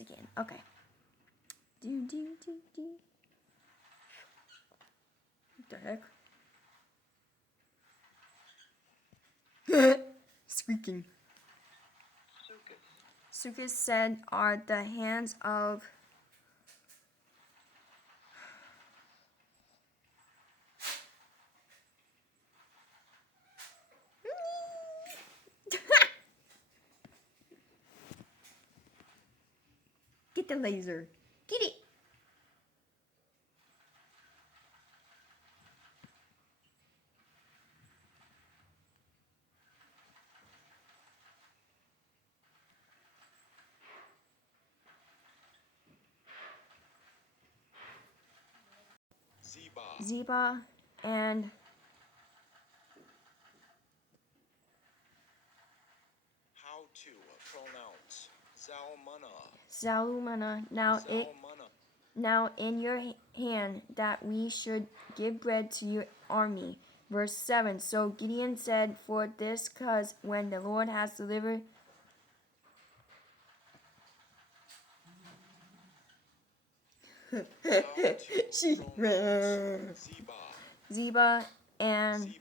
Again. Okay. Do. What the heck? Squeaking. Sukkot said are the hands of Get the laser. Get it. Ziba and How to pronounce Zalmana. Now in your hand that we should give bread to your army. Verse 7. So Gideon said, for this cause when the Lord has delivered she ran. Ziba and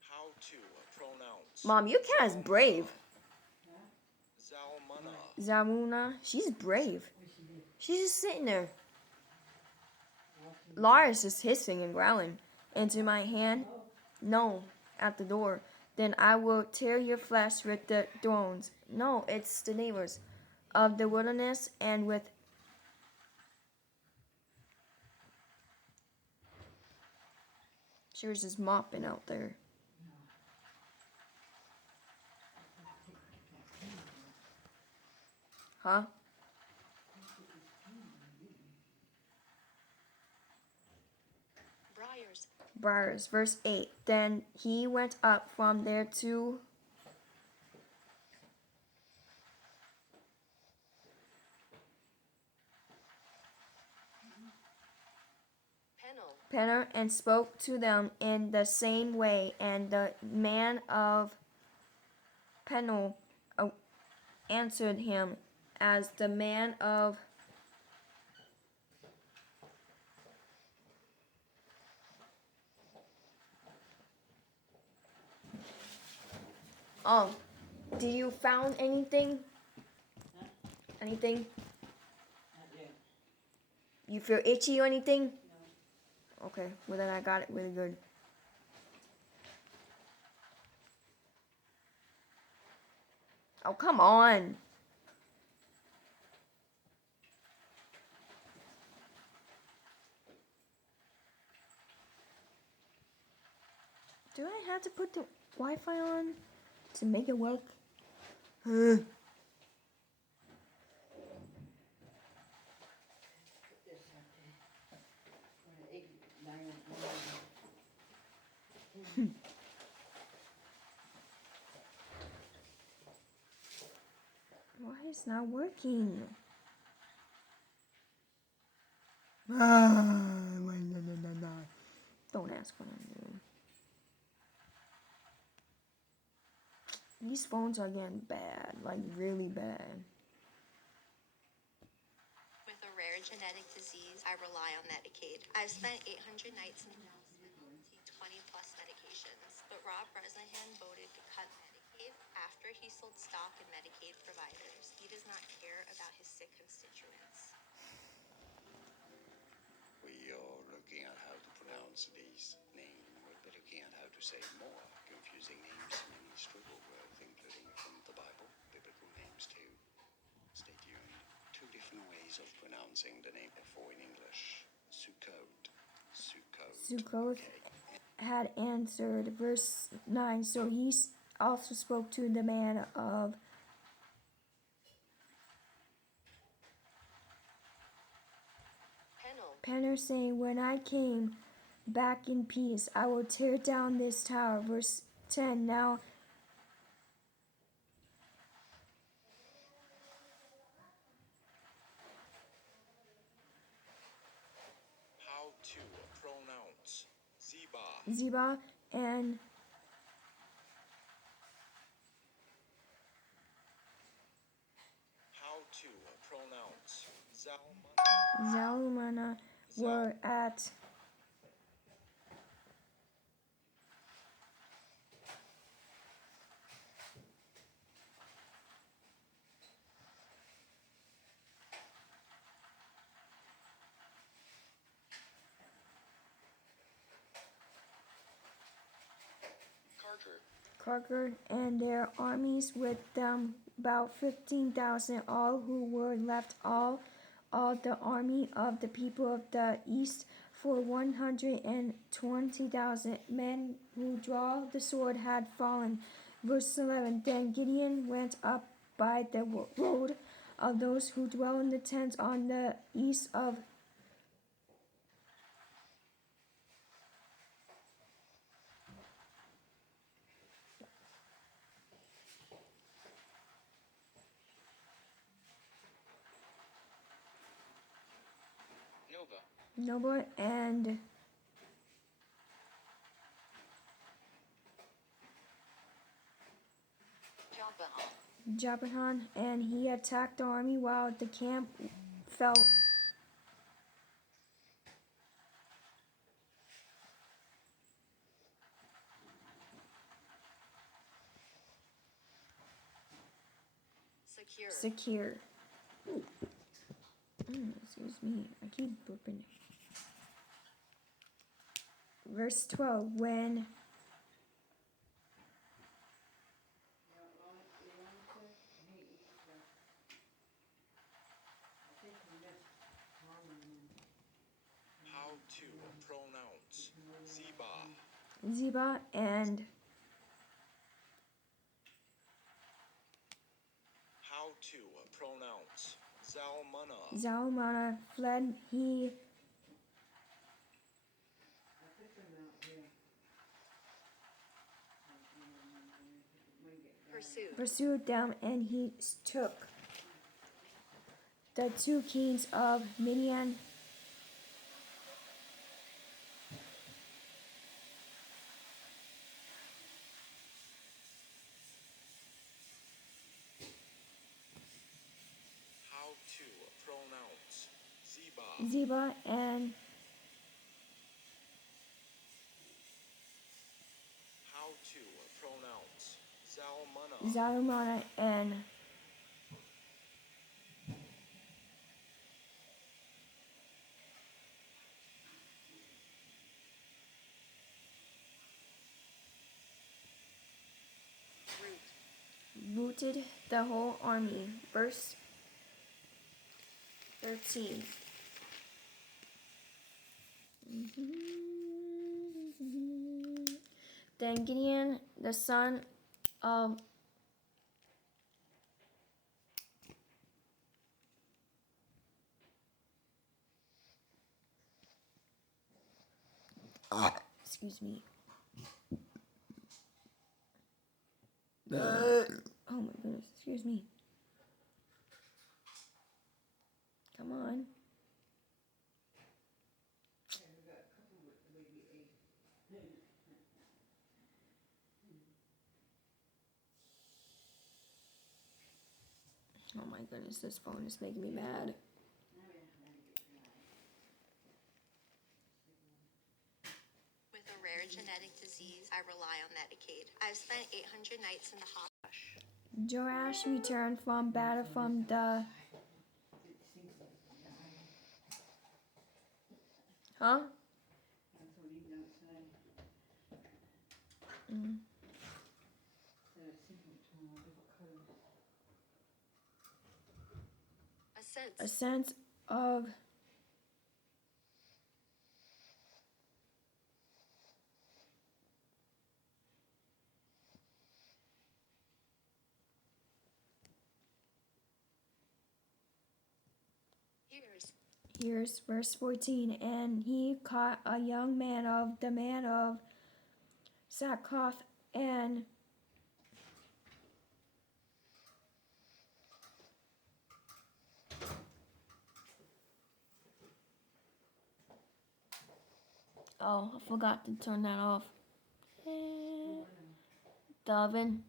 How to pronounce Mom, your cat is brave. Zamuna, she's brave. She's just sitting there. Lars is hissing and growling. Into my hand? No, at the door. Then I will tear your flesh with the thorns. No, it's the neighbors of the wilderness and with. She was just mopping out there. Huh? Briars. Verse 8. Then he went up from there to Penner and spoke to them in the same way, and the man of Peniel answered him as the man of Oh, did you found anything? Anything? You feel itchy or anything? No. Okay, well then I got it really good. Oh, come on. Do I have to put the Wi-Fi on to make it work? Why is it not working? Don't ask what I'm doing. These phones are getting bad, like really bad. With a rare genetic disease, I rely on Medicaid. I've spent 800 nights in the hospital and taken 20 plus medications, but Rob Bresnahan voted to cut Medicaid after he sold stock in Medicaid providers. He does not care about his sick constituents. We are looking at how to pronounce these names. We're looking at how to say more confusing names many struggle with, including from the Bible, biblical names too. Stay tuned. Two different ways of pronouncing the name for in English. Sukkot. Sukkot had answered, verse 9, so he also spoke to the man of Penner, saying, when I came back in peace, I will tear down this tower. Verse 10, now How to pronounce Ziba. Ziba and pronounce. Zalmana. Zalmana were at Carter. Karkar and their armies with them about 15,000, all who were left, all the army of the people of the east, for 120,000 men who draw the sword had fallen. Verse 11. Then Gideon went up by the road of those who dwell in the tents on the east of Nova. Noba and Jabbahan, and he attacked the army while the camp fell. Secure. Excuse me, I keep burping. Verse 12. When How to pronounce. Zeba. Ziba and How to pronounce. Zalmana. Zalmana fled, he pursued them, and he took the two kings of Midian. How to pronounce. Zeba. Ziba and How to pronounce. Zalmana. Zalmana and routed the whole army. Verse 13. Then Gideon, the son of excuse me. Oh my goodness, excuse me. Come on. Oh my goodness, this phone is making me mad. With a rare genetic disease, I rely on Medicaid. I've spent 800 nights in the hospital. Joash returned from battle from the Huh? A sense of Here's verse 14. And he caught a young man of the man of Sackcloth and oh, I forgot to turn that off. The oven.